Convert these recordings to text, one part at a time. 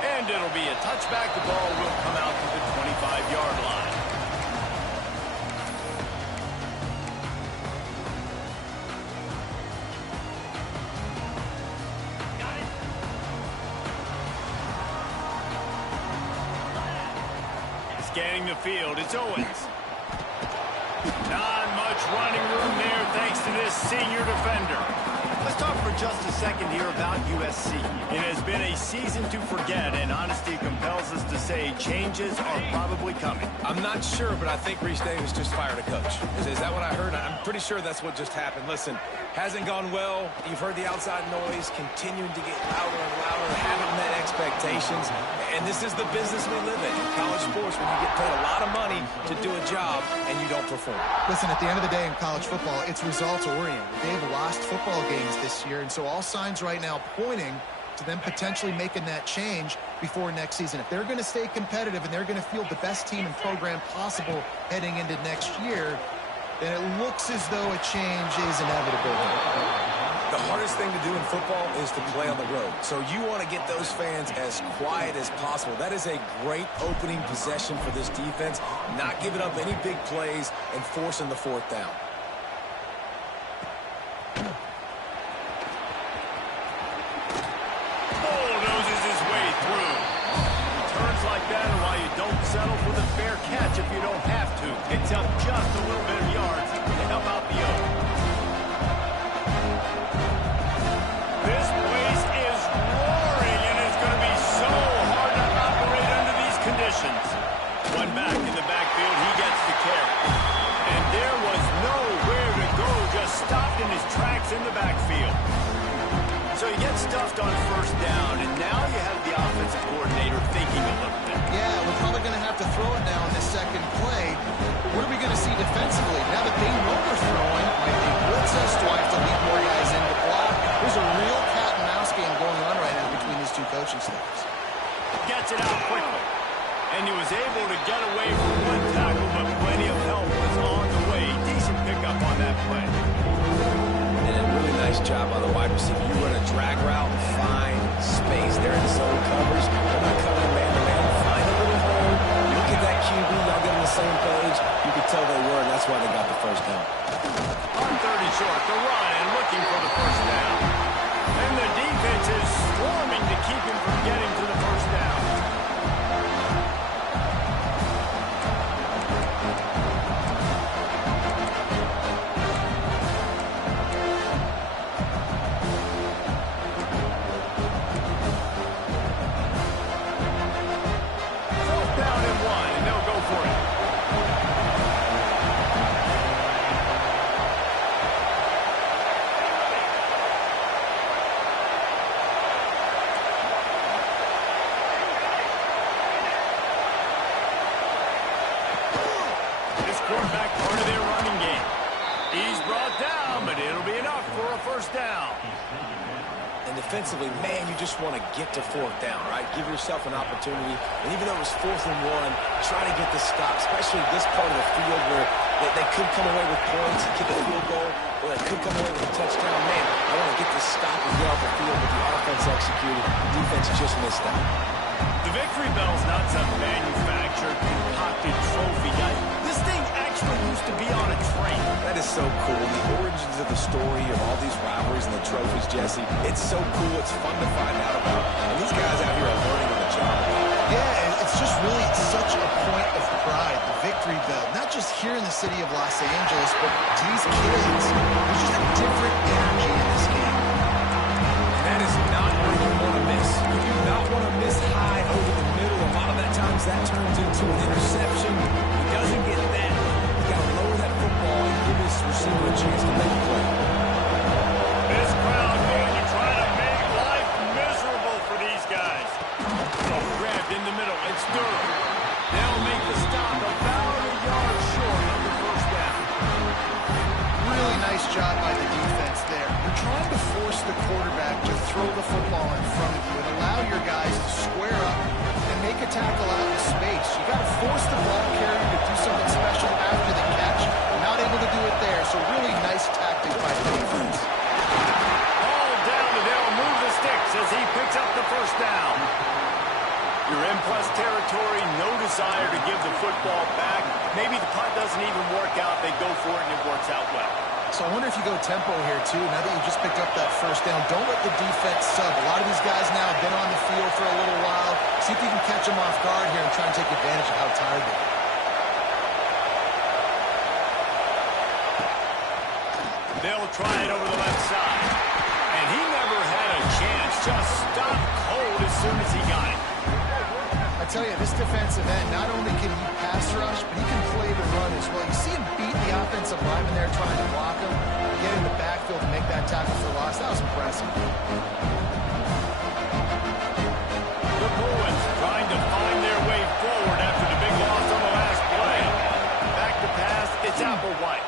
And it'll be a touchback. The ball will come out to the 25-yard line. Scanning the field, it's Owens. Not much running room there thanks to this senior defender. Let's talk for just a second here about USC. It has been a season to forget, and honesty compels us to say changes are probably coming. I'm not sure, but I think Reese Davis just fired a coach. Is that what I heard? I'm pretty sure that's what just happened. Listen, hasn't gone well. You've heard the outside noise continuing to get louder and louder, haven't met expectations. And this is the business we live in college sports, when you get paid a lot of money to do a job and you don't perform. Listen, at the end of the day in college football, it's results-oriented. They've lost football games this year, and so all signs right now pointing to them potentially making that change before next season. If they're going to stay competitive and they're going to field the best team and program possible heading into next year, then it looks as though a change is inevitable. The hardest thing to do in football is to play on the road. So you want to get those fans as quiet as possible. That is a great opening possession for this defense, not giving up any big plays and forcing the fourth down. Bulldozes his way through. Returns like that are why you don't settle for the fair catch if you don't have to. Picks up just a little bit of yards to help out the O. This place is roaring, and it's going to be so hard to operate under these conditions. One back in the backfield, he gets the carry. And there was nowhere to go, just stopped in his tracks in the backfield. So he gets stuffed on first down, and now you have the offensive coordinator thinking a little bit. Yeah, we're probably going to have to throw it now in the second play. What are we going to see defensively? Now that they know we're throwing, might they blitz us? Do I have to leave more guys in to block? There's a real cat and mouse game going on right now between these two coaching staffs. Gets it out quickly. And he was able to get away from one tackle, but plenty of help was on the way. Decent pickup on that play. And a really nice job by the wide receiver. You run a drag route, find space there in zone coverage. They're not coming man-to-man. Find a little hole. Look at that QB. Y'all get on the same page. You could tell they were, and that's why they got the first down. On 30 short, the run, and looking for the first down. And the defense is swarming to keep him from getting to the first down. Fourth down and 1, and they'll go for it. Quarterback part of their running game. He's brought down, but it'll be enough for a first down. And defensively, man, you just want to get to fourth down, right? Give yourself an opportunity. And even though it was 4th and 1, try to get the stop, especially this part of the field where they could come away with points and kick a field goal, or they could come away with a touchdown. Man, I want to get this stop and get off the field, but the offense executed. The defense just missed out. The victory bell's not some manufactured, concocted trophy, guys. This thing actually used to be on a train. That is so cool. The origins of the story of all these rivalries and the trophies, Jesse, it's so cool. It's fun to find out about. And these guys out here are learning on the job. Yeah, it's just really such a point of pride, the victory bell. Not just here in the city of Los Angeles, but to these kids, there's just a different energy in this game. And that is not where you want to miss. You do not want to miss high over the middle. A lot of that times that turns into an interception. He doesn't get that. He's got to lower that football and give his receiver a chance to make a play. This crowd going to try to make life miserable for these guys. Oh, grabbed in the middle. It's Durham. They'll make the stop about a yard short of the first down. Really nice job by the defense there. You're trying to force the quarterback to throw the football in front of you and allow your guys to square up and make a tackle out in space. You got to force the ball carrier to do something special after the catch. Not able to do it there, so really nice tactic by the defense. All down, and they'll move the sticks as he picks up the first down. plus territory, no desire to give the football back. Maybe the punt doesn't even work out. They go for it, and it works out well. So I wonder if you go tempo here, too. Now that you just picked up that first down, don't let the defense sub. A lot of these guys now have been on the field for a little while. See if you can catch them off guard here and try and take advantage of how tired they are. They'll try it over the left side. And he never had a chance. Just stopped cold as soon as he got it. I tell you, this defensive end, not only can he pass rush, but he can play the run as well. You see him beat the offensive lineman there trying to block him, get in the backfield and make that tackle for loss. That was impressive. The Bruins trying to find their way forward after the big loss on the last play. Back to pass, it's Applewhite.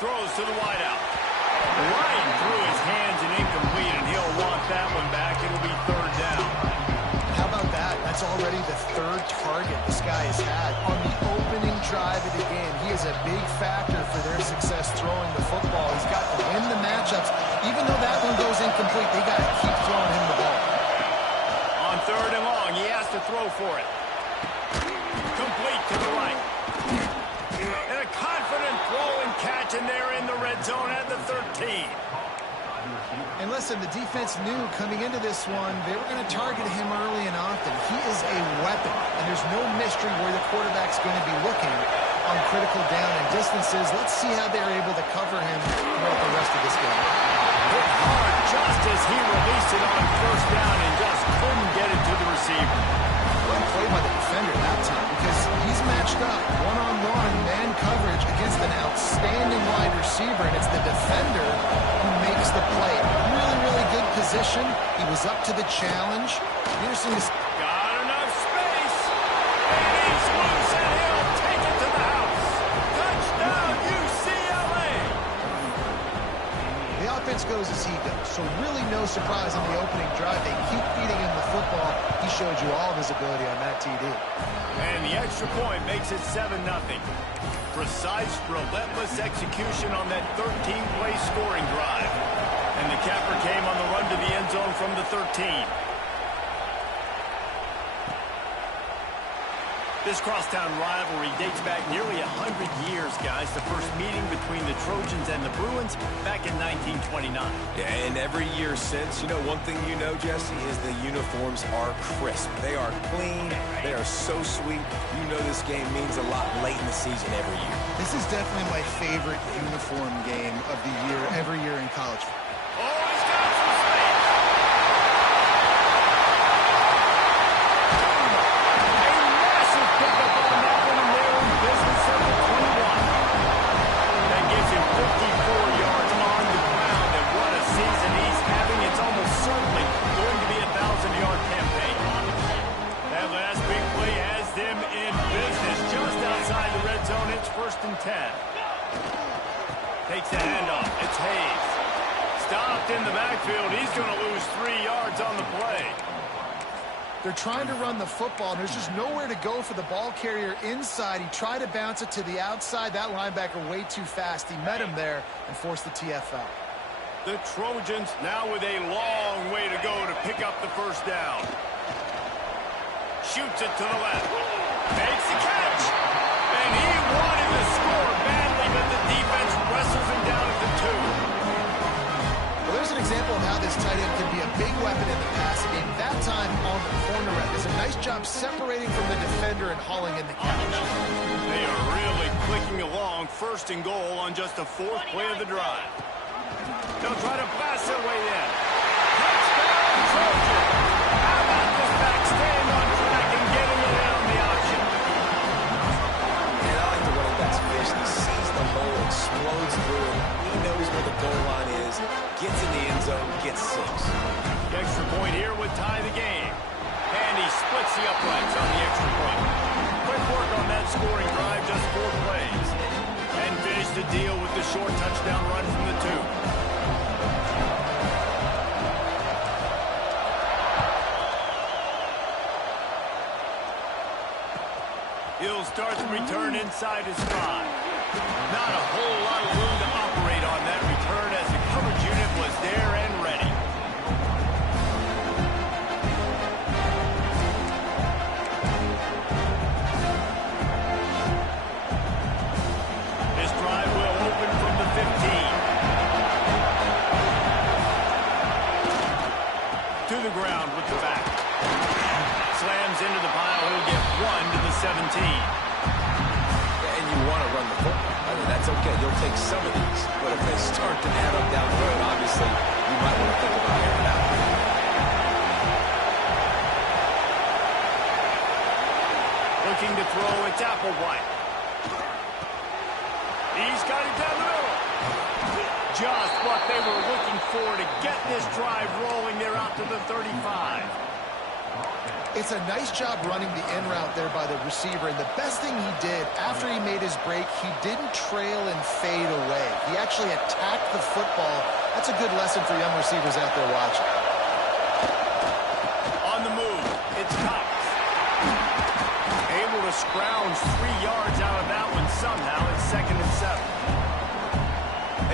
Throws to the wideout. Right through his hands and incomplete, and he'll want that one back. It'll be third down. How about that? That's already the third target this guy has had. On the opening drive of the game, he is a big factor for their success throwing the football. He's got to win the matchups. Even though that one goes incomplete, they got to keep throwing him the ball. On third and long, he has to throw for it. Complete to the right. And a confident throw and catch, and they're in the red zone at the 13. And listen, the defense knew coming into this one, they were going to target him early and often. He is a weapon, and there's no mystery where the quarterback's going to be looking on critical down and distances. Let's see how they're able to cover him throughout the rest of this game. Hit hard just as he released it on first down and just couldn't get it to the receiver. Well played by the defender that time because he's matched up one-on-one man coverage against an outstanding wide receiver, and it's the defender who makes the play. Really, really good position. He was up to the challenge. Pearson is... Got enough space, and he's loose, and he'll take it to the house. Touchdown, UCLA! The offense goes as he goes, so really no surprise on the opening drive. They keep feeding him the football. He showed you all of his ability on that TD. And the extra point makes it 7-0. Precise, relentless execution on that 13-play scoring drive. And the capper came on the run to the end zone from the 13. This crosstown rivalry dates back nearly 100 years, guys. The first meeting between the Trojans and the Bruins back in 1929. Yeah, and every year since, you know, one thing you know, Jesse, is the uniforms are crisp. They are clean. They are so sweet. You know this game means a lot late in the season every year. This is definitely my favorite uniform game of the year, every year in college football. Oh, he's got some space. A massive pickup on that one, and they're in business at the 21. That gives him 54 yards on the ground, and what a season he's having. It's almost certainly going to be a 1,000-yard campaign. That last big play has them in business just outside the red zone. It's 1st and 10. Takes the handoff. It's Hayes. Stopped in the backfield. He's going to lose 3 yards on the play. They're trying to run the football, and there's just nowhere to go for the ball carrier inside. He tried to bounce it to the outside. That linebacker way too fast. He met him there and forced the TFL. The Trojans now with a long way to go to pick up the first down. Shoots it to the left. Makes the catch. And he wanted to score badly, but the defense wrestles him down at the 2. Well, there's an example of how this tight end can be a big weapon in the passing game. That time on the corner rep is a nice job separating from the defender and hauling in the catch. They are really clicking along, 1st and goal on just the 4th play of the drive. They'll try to blast their way in. Touchdown, Trojan! How about this back staying on track and getting it in on the option? And I like the running back's vision. He sees the hole, explodes through it. He knows where the goal line is, gets in the end zone, gets 6. The extra point here would tie the game. And he splits the uprights on the extra point. Quick work on that scoring drive, just 4 plays. And finish the deal with the short touchdown run from the 2. He'll start the return inside his 5. Not a whole lot of room to operate on that return as the coverage unit was there and ready. to the 17. And you want to run the football. I mean, that's okay. You'll take some of these. But if they start to add up down the road, obviously, you might want to think about airing out. Looking to throw, it's Applewhite. He's got it down the middle. Just what they were looking for to get this drive rolling. They're out to the 35. It's a nice job running the in route there by the receiver, and the best thing he did after he made his break, he didn't trail and fade away. He actually attacked the football. That's a good lesson for young receivers out there watching. On the move, it's Cox. Able to scrounge 3 yards out of that one somehow. It's 2nd and 7.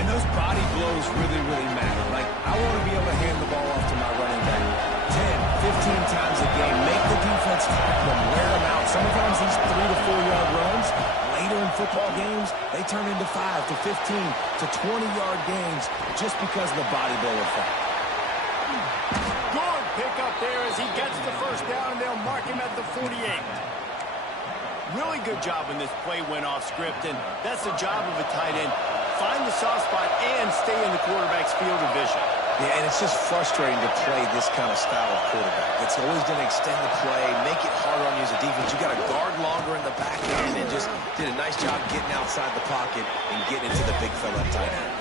And those body blows really, really matter. Like, I want to be able to hand the ball off to my running back 10, 15 times a game. Make the defense tackle them, wear them out. Sometimes these 3 to 4 yard runs, later in football games, they turn into 5 to 15 to 20-yard games just because of the body blow effect. Good pick up there as he gets the first down, and they'll mark him at the 48. Really good job when this play went off script, and that's the job of a tight end. Find the soft spot and stay in the quarterback's field of vision. Yeah, and it's just frustrating to play this kind of style of quarterback. It's always going to extend the play, make it harder on you as a defense. You got to guard longer in the back end, and just did a nice job getting outside the pocket and getting into the big fella tight end.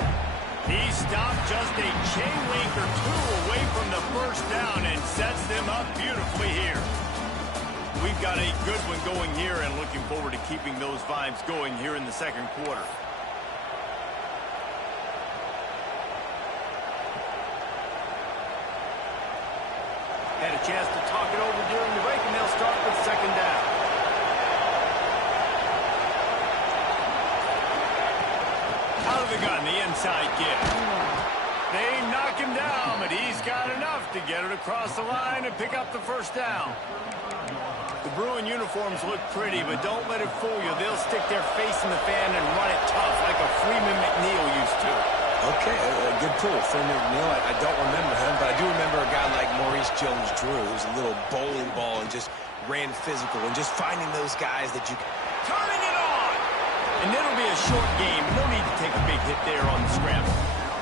He stopped just a chain link or two away from the first down and sets them up beautifully here. We've got a good one going here and looking forward to keeping those vibes going here in the second quarter. Had a chance to talk it over during the break, and they'll start with 2nd down. Out of the gun, the inside give. They knock him down, but he's got enough to get it across the line and pick up the first down. The Bruin uniforms look pretty, but don't let it fool you. They'll stick their face in the fan and run it tough like a Freeman McNeil used to. Okay, a good pull. Freeman McNeil, I don't remember him, but I do remember a guy like Maurice Jones-Drew, who's a little bowling ball and just ran physical, and just finding those guys that you... Turning it on! And it'll be a short game. No need to take a big hit there on the scramble.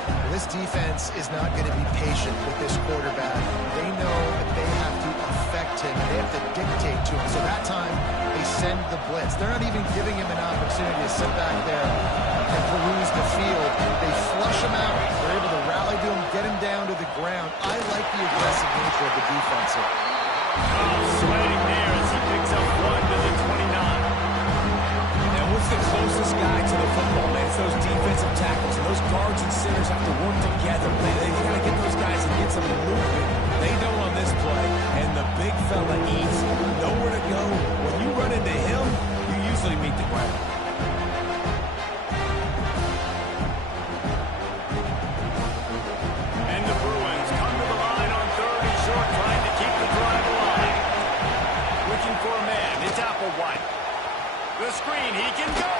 Well, this defense is not going to be patient with this quarterback. They know that they have to affect him, and they have to dictate to him. So that time, they send the blitz. They're not even giving him an opportunity to sit back there and peruse the field. They flush him out. They're able to rally to him, get him down to the ground. I like the aggressive nature of the defense here. Sweating there as he picks up 1 to the 29. And what's the closest guy to the football, man? It's those defensive tackles. And those guards and centers have to work together, man. They got to get those guys and get some movement. They don't on this play. And the big fella eats. Nowhere to go. When you run into him, you usually meet the ground. And the Bruins come to the line on 3rd and short, trying to keep the drive alive. Looking for a man. It's Applewhite. The screen, he can go.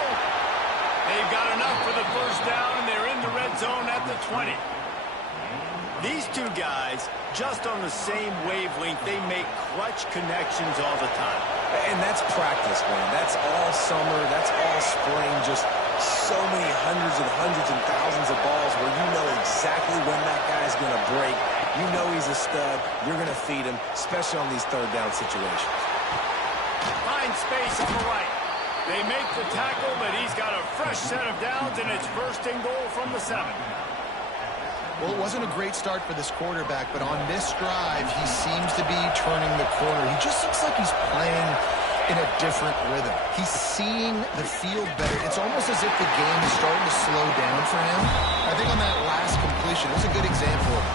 They've got enough for the first down, and they're in the red zone at the 20. These two guys, just on the same wavelength, they make clutch connections all the time. And that's practice, man. That's all summer. That's all spring. Just so many hundreds and thousands of balls where you know exactly when that guy's going to break. You know he's a stud. You're going to feed him, especially on these 3rd down situations. Find space on the right. They make the tackle, but he's got a fresh set of downs, and it's 1st and goal from the 7. Well, it wasn't a great start for this quarterback, but on this drive, he seems to be turning the corner. He just looks like he's playing in a different rhythm. He's seeing the field better. It's almost as if the game is starting to slow down for him. I think on that last completion, it was a good example of it.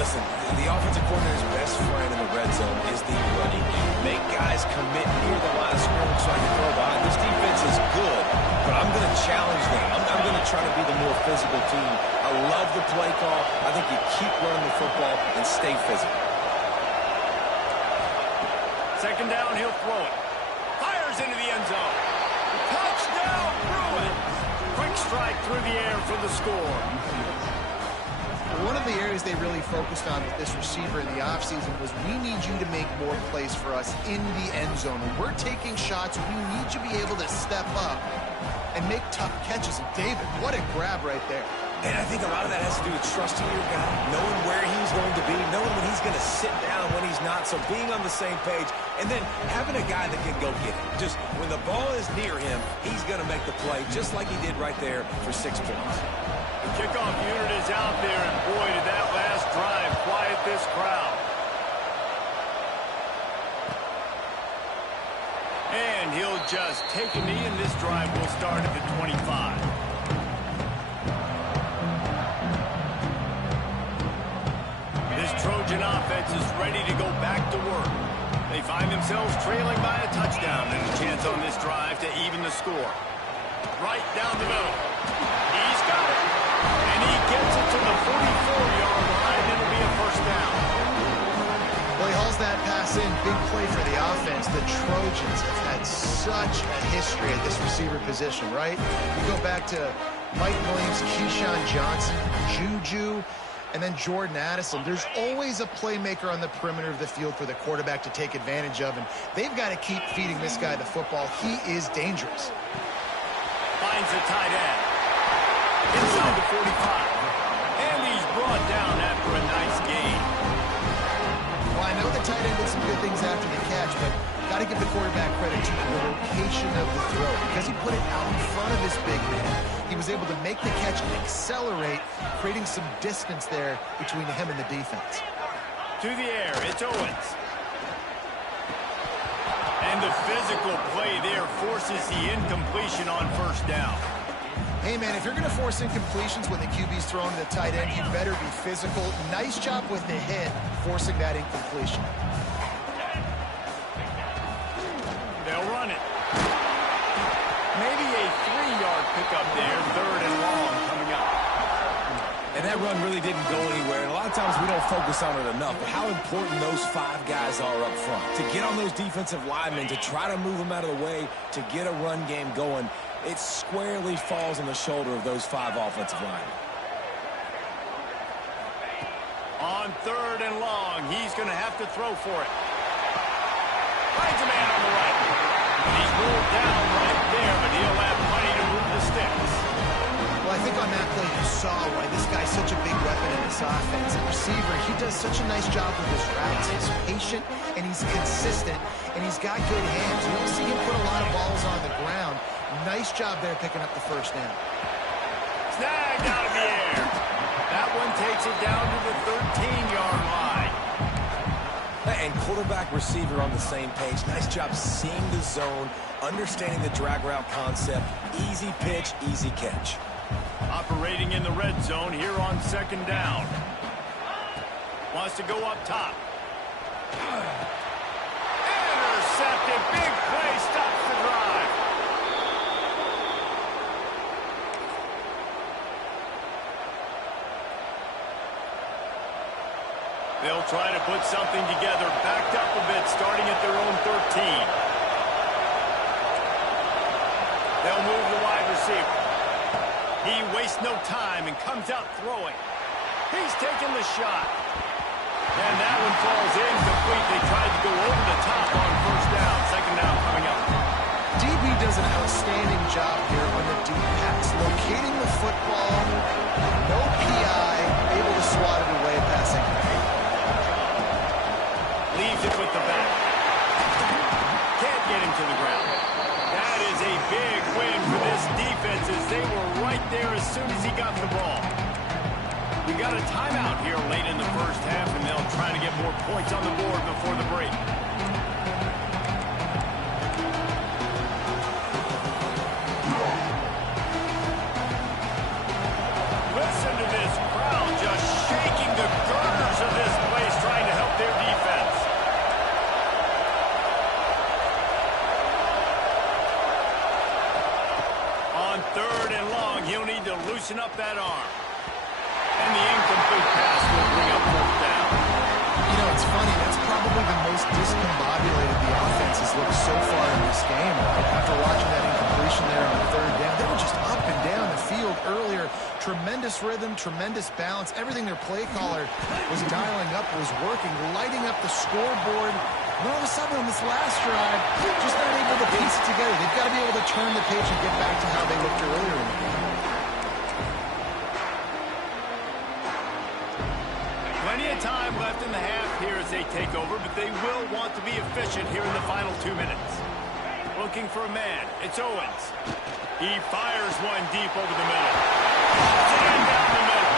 Listen, the offensive coordinator's best friend in the red zone is the running game. Make guys commit near the line of scrimmage so I can throw behind. This defense is good, but I'm going to challenge them. I'm going to try to be the more physical team. I love the play call. I think you keep running the football and stay physical. 2nd down, he'll throw it. Fires into the end zone. Touchdown, Bruins. Quick strike through the air for the score. One of the areas they really focused on with this receiver in the offseason was we need you to make more plays for us in the end zone. When we're taking shots, we need you to be able to step up and make tough catches. And David, what a grab right there. And I think a lot of that has to do with trusting your guy, knowing where he's going to be, knowing when he's going to sit down, when he's not, so being on the same page, and then having a guy that can go get it. Just when the ball is near him, he's going to make the play, just like he did right there for 6 points. The kickoff unit is out there, and boy, did that last drive quiet this crowd. And he'll just take a knee, and this drive will start at the 25. This Trojan offense is ready to go back to work. They find themselves trailing by a touchdown and a chance on this drive to even the score. Right down the middle. He's got it. And he gets it to the 44-yard line. It'll be a first down. Well, he hauls that pass in. Big play for the offense. The Trojans have had such a history at this receiver position, right? You go back to Mike Williams, Keyshawn Johnson, Juju, and then Jordan Addison. There's always a playmaker on the perimeter of the field for the quarterback to take advantage of, and they've got to keep feeding this guy the football. He is dangerous. Finds the tight end. Inside the 45. And he's brought down after a nice gain. Well, I know the tight end did some good things after the catch, but got to give the quarterback credit to the location of the throw. Because he put it out in front of his big man, he was able to make the catch and accelerate, creating some distance there between him and the defense. To the air, it's Owens. And the physical play there forces the incompletion on first down. Hey, man, if you're going to force incompletions when the QB's throwing to the tight end, you better be physical. Nice job with the hit, forcing that incompletion. They'll run it. Maybe a 3-yard pickup there, third and long coming up. And that run really didn't go anywhere. And a lot of times we don't focus on it enough. But how important those 5 guys are up front. To get on those defensive linemen, to try to move them out of the way, to get a run game going, it squarely falls on the shoulder of those 5 offensive linemen. On third and long, he's going to have to throw for it. Finds a man on the right. And he's rolled down right there, but he'll have plenty to move the sticks. Well, I think on that play you saw why this guy's such a big weapon in this offense. The receiver, he does such a nice job with his routes. He's patient, and he's consistent, and he's got good hands. You don't see him put a lot of balls on the ground. Nice job there picking up the first down. Snagged out of the air. That one takes it down to the 13-yard line. And quarterback receiver on the same page. Nice job seeing the zone, understanding the drag route concept. Easy pitch, easy catch. Operating in the red zone here on second down. Wants to go up top. Intercepted. Big play. Stops the drive. They'll try to put something together, backed up a bit, starting at their own 13. They'll move the wide receiver. He wastes no time and comes out throwing. He's taking the shot. And that one falls incomplete. They tried to go over the top on first down. Second down coming up. DB does an outstanding job here on the deep pass, locating the football, no PI, able to swat it away, passing. Leaves it with the back. Can't get him to the ground. That is a big win for this defense as they were right there as soon as he got the ball. We got a timeout here late in the first half, and they'll try to get more points on the board before the break. Listen to this crowd just shaking the girders of this place, trying to help their defense. On third and long, he'll need to loosen up that arm. And the incomplete pass will bring up fourth down. You know, it's funny. That's probably the most discombobulated the offense has looked so far in this game. After watching that incompletion there on third down, they were just up and down the field earlier. Tremendous tremendous rhythm, tremendous balance. Everything their play caller was dialing up was working, lighting up the scoreboard. And all of a sudden on this last drive, just not able to piece it together. They've got to be able to turn the page and get back to how they looked earlier in the game. Plenty of time left in the half here as they take over, but they will want to be efficient here in the final 2 minutes. Looking for a man. It's Owens. He fires one deep over the middle. Pops it in down the middle.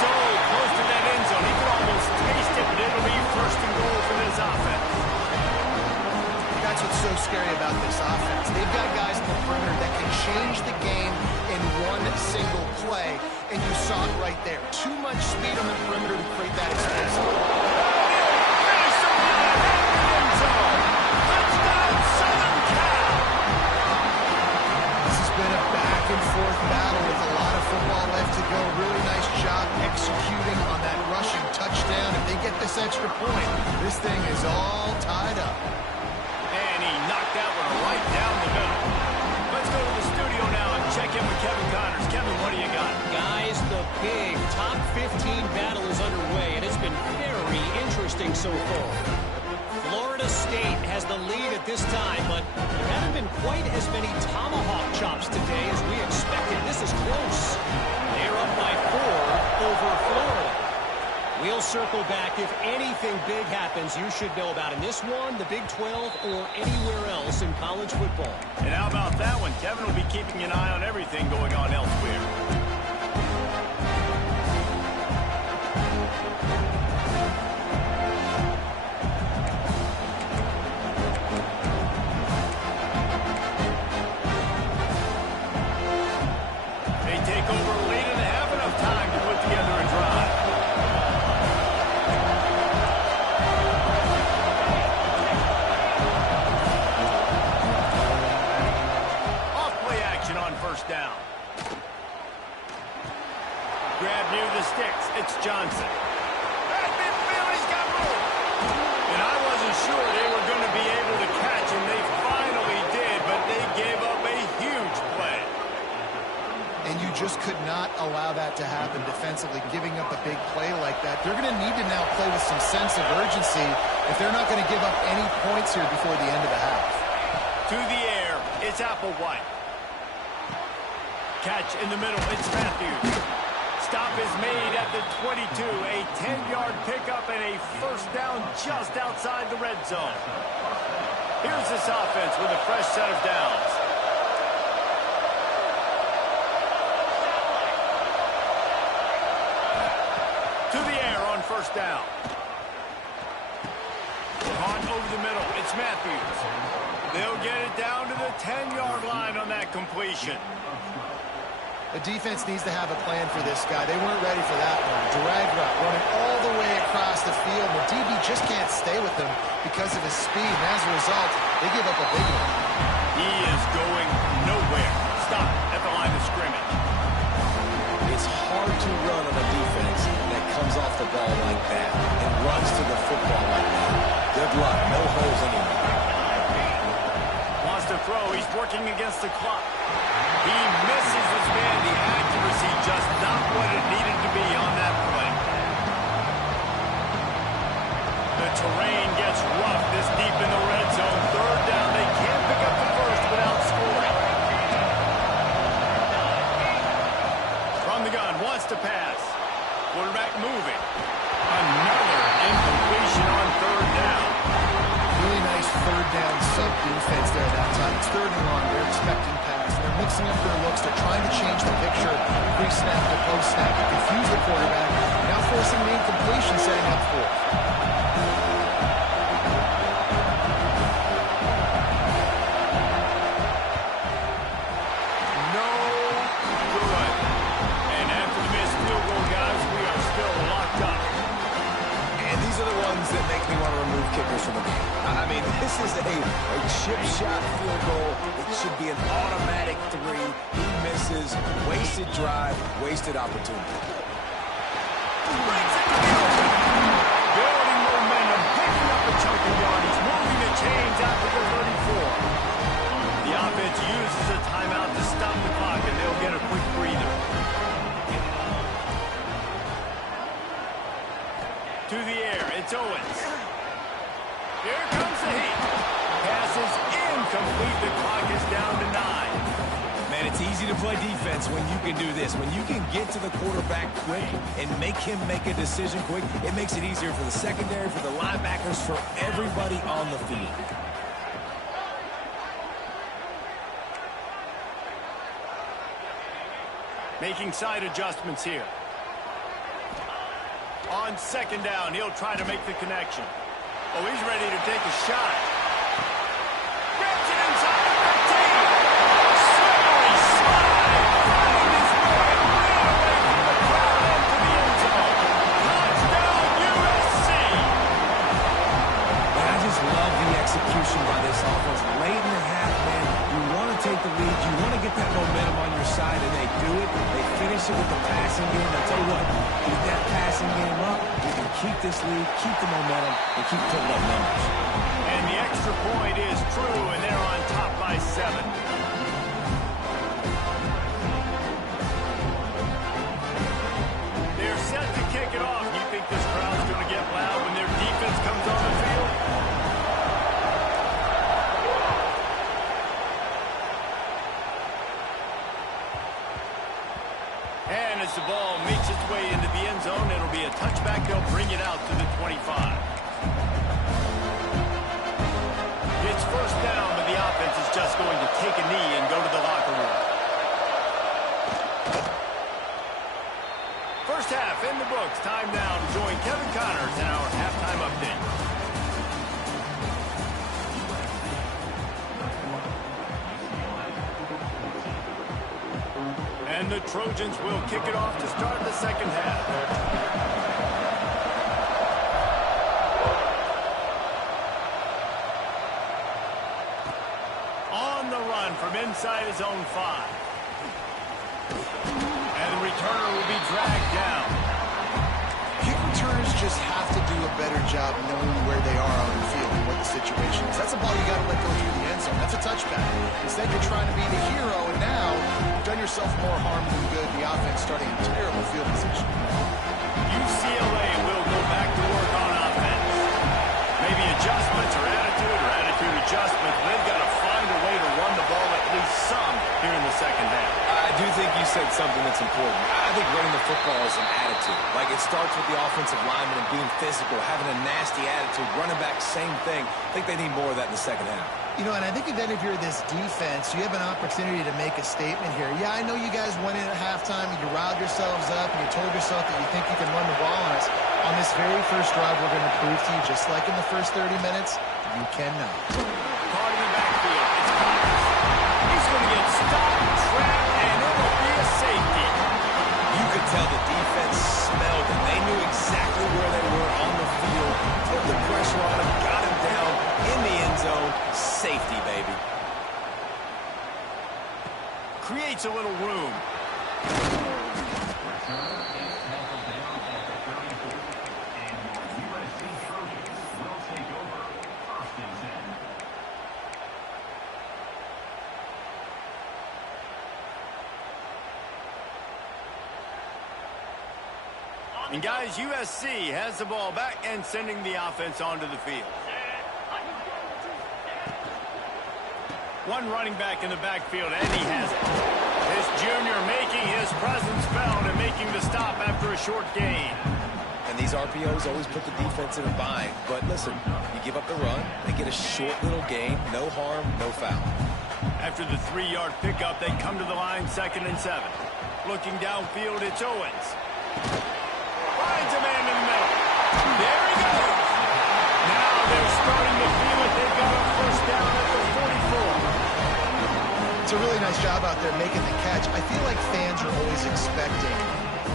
So close to that end zone. He could almost taste it, but it'll be first and goal for this offense. That's what's so scary about this offense. They've got guys in the perimeter that can change the game in one single play, and you saw it right there. Too much speed on the perimeter to create that explosive. Back-and-forth battle with a lot of football left to go. Really nice job executing on that rushing touchdown. If they get this extra point, this thing is all tied up. And he knocked that one right down the middle. Let's go to the studio now and check in with Kevin Connors. Kevin, what do you got? Guys, the big top 15 battle is underway, and it's been very interesting so far. Florida State has the lead at this time, but there haven't been quite as many tomahawk chops today as we expected. This is close. They're up by 4 over Florida. We'll circle back. If anything big happens, you should know about in this one, the Big 12, or anywhere else in college football. And how about that one? Kevin will be keeping an eye on everything going on elsewhere. It's Johnson. At midfield, he's got room. And I wasn't sure they were going to be able to catch him. They finally did, but they gave up a huge play. And you just could not allow that to happen defensively, giving up a big play like that. They're going to need to now play with some sense of urgency if they're not going to give up any points here before the end of the half. To the air, it's Applewhite. Catch in the middle, it's Matthews. Stop is made at the 22. A 10-yard pickup and a first down just outside the red zone. Here's this offense with a fresh set of downs. To the air on first down. Caught over the middle. It's Matthews. They'll get it down to the 10-yard line on that completion. The defense needs to have a plan for this guy. They weren't ready for that one. Drag route running all the way across the field. The DB just can't stay with him because of his speed. And as a result, they give up a big one. He is going nowhere. Stop at the line of scrimmage. It's hard to run on a defense that comes off the ball like that and runs to the football like that. Good luck. No holes anymore. Wants to throw. He's working against the clock. He misses his man. The accuracy just not what it needed to be on that play. The terrain gets rough this deep in the red zone. Third down. They can't pick up the first without scoring. From the gun. Wants to pass. Quarterback moving. Another incompletion on third down. Really nice third down sub-defense there that time. It's third and long. They're expecting pass. They're mixing up their looks. They're trying to change the picture pre-snap to post-snap to confuse the quarterback. Now forcing the incompletion, setting up fourth. No good. And after the missed field goal, guys, we are still locked up. And these are the ones that make me want to remove kickers from the game. I mean, this is a chip shot field goal. It should be an automatic 3. He misses. Wasted drive, wasted opportunity. Brings it to the open. Building momentum, picking up a chunk of yardage, moving the chains after the 34. The offense uses a timeout to stop the clock, and they'll get a quick breather. It's Owens. Here comes the heat. Pass is incomplete. The clock is down to 9. Man, it's easy to play defense when you can do this. When you can get to the quarterback quick and make him make a decision quick, it makes it easier for the secondary, for the linebackers, for everybody on the field. Making side adjustments here. On second down, he'll try to make the connection. Oh, he's ready to take a shot. Grabs it inside the 15. Slippery slide. Find his way right away from the crowd into the end zone. Touchdown, USC. And I just love the execution by this offense. Late in the half, man, you want to take the lead. You want to get that momentum on your side, and they do it. They finish it with the passing game. I tell you what, keep that passing game up. You can keep this lead, keep the momentum, and keep putting up numbers. And the extra point is true, and they're on top by 7. They're set to kick it off. You think this crowd's going to get loud when their defense comes on the field? And as the ball makes its way into the end zone, it'll be a touchback. They'll bring it out to the 25. It's first down, but the offense is just going to take a knee and go to the locker room. First half in the books. Time now to join Kevin Connors in our halftime update. And the Trojans will kick it off to start the second half. On the run from inside his own 5. And the returner will be dragged down. Kick returners just have to do a better job knowing where they are on the field and what the situation is. That's a ball you got to let go through the end zone. That's a touchback. Instead, you're trying to be the hero, and now you've done yourself more harm than good. The offense starting in terrible field position. UCLA will go back to work on offense. Maybe adjustments or attitude adjustments. They've got to find a way to run the ball at least some here in the second half. I do think you said something that's important. I think running the football is an attitude. Like, it starts with the offensive lineman and being physical, having a nasty attitude. Running back, same thing. I think they need more of that in the second half. You know, and I think then if you're this defense, you have an opportunity to make a statement here. Yeah, I know you guys went in at halftime and you riled yourselves up and you told yourself that you think you can run the ball on us. On this very first drive, we're going to prove to you, just like in the first 30 minutes, you cannot. Caught in the backfield. It's Connors. He's going to get stopped, trapped, and it will be a safety. You could tell the defense smelled it. They knew exactly where they were on the field, put the pressure on him, got him down in the end zone. Safety, baby. Creates a little room. And guys, USC has the ball back and sending the offense onto the field. One running back in the backfield, and he has it. This junior making his presence felt and making the stop after a short gain. And these RPOs always put the defense in a bind. But listen, you give up the run, they get a short little gain, no harm, no foul. After the 3-yard pickup, they come to the line, 2nd and 7. Looking downfield, it's Owens. Finds a man in the middle. There he goes. Now they're starting to feel it. They've got a first down at the 44. It's a really nice job out there making the catch. I feel like fans are always expecting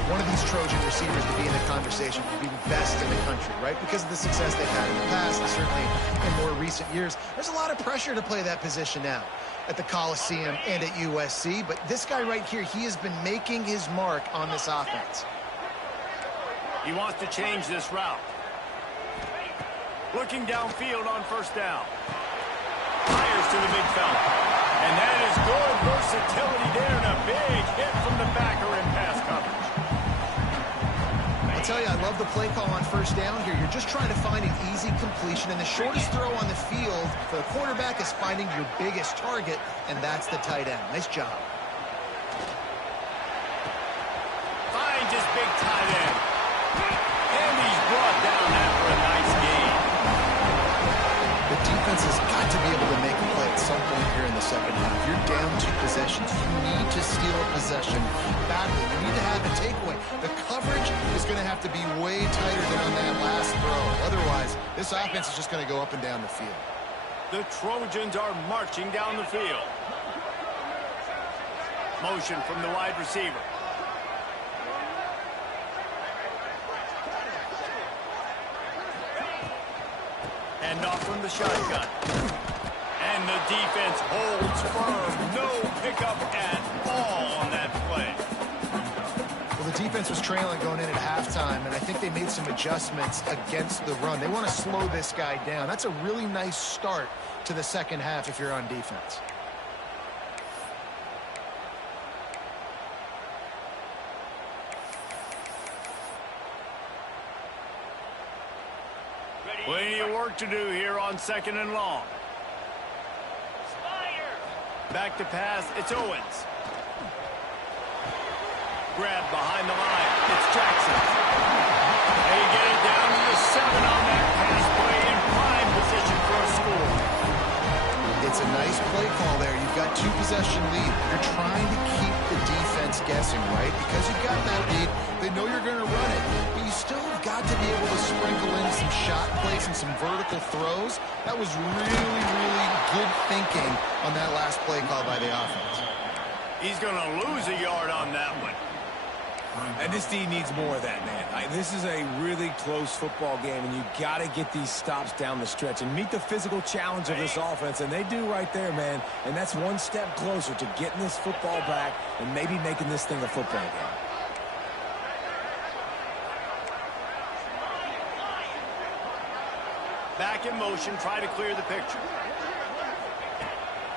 one of these Trojan receivers to be in the conversation for being best in the country, right? Because of the success they've had in the past and certainly in more recent years. There's a lot of pressure to play that position now at the Coliseum and at USC. But this guy right here, he has been making his mark on this offense. He wants to change this route. Looking downfield on first down. Fires to the big fella. And that is good versatility there and a big hit from the backer in pass coverage. I'll tell you, I love the play call on first down here. You're just trying to find an easy completion, and the shortest throw on the field for the quarterback is finding your biggest target, and that's the tight end. Nice job. Finds his big tight end. And he's brought down after a nice game. The defense has got to be able to make a play at some point here in the second half. You're down 2 possessions. You need to steal a possession badly. You need to have a takeaway. The coverage is going to have to be way tighter than on that last throw. Otherwise, this offense is just going to go up and down the field. The Trojans are marching down the field. Motion from the wide receiver. Hand off from the shotgun. And the defense holds firm. No pickup at all on that play. Well, the defense was trailing going in at halftime, and I think they made some adjustments against the run. They want to slow this guy down. That's a really nice start to the second half if you're on defense. Plenty of work to do here on 2nd and long. Back to pass, it's Owens. Grab behind the line, it's Jackson. They get it down to the 7 on that pass play in prime position for a score. It's a nice play call there. You've got 2-possession lead. You're trying to keep the defense guessing, right? Because you've got that lead, they know you're going to run it. But you still have got to be able to sprinkle in some shot plays and some vertical throws. That was really, really good thinking on that last play call by the offense. He's going to lose a yard on that one. And this D needs more of that, man. This is a really close football game, and you got to get these stops down the stretch and meet the physical challenge of this offense, and they do right there, man. And that's one step closer to getting this football back and maybe making this thing a football game. Back in motion, try to clear the picture.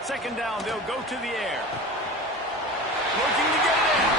2nd down, they'll go to the air. Looking to get it in.